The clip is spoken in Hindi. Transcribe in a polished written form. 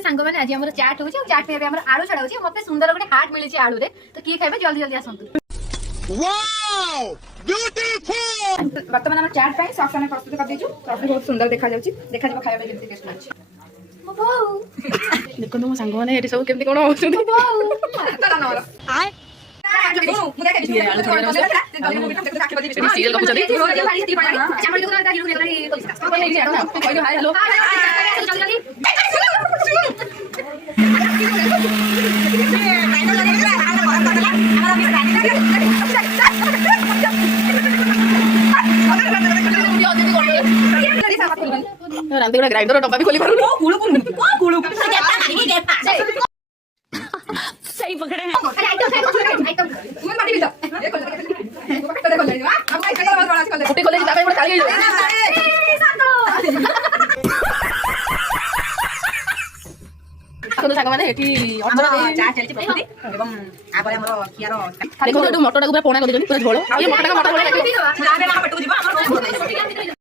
देखिए सांग मैंने आज हमर चाट होची चाट पे हमर आलू छडा होची मते सुंदर गोटे हार्ट मिली छि आलू रे तो की खाइबे जल्दी जल्दी आसंतु वाओ ब्यूटीफुल। वर्तमान हम चाट पाई सॉस हम प्रस्तुत कर देछु सॉस बहुत सुंदर देखा जाउची देखा जब खाइबे केमति टेस्ट लागी देखो मो सांग माने एटी सब केमति कोन होछुंदी चला नवर आय सीरियल कम रांती गोटे ग्राइंडर डब्बा भी खोली पारुनी सही पकड़े हैं कुटी खोले जाबे बड़ काली तो साग माने हेटी हमर चाट चलछि प्रस्तुति एवं आगरे हमर कियारो देखो तो मटरटा पूरा पोणा कर देछन पूरा झोल आ ये मटरटा मटर बोले जाबे ना पटु जिबा हमर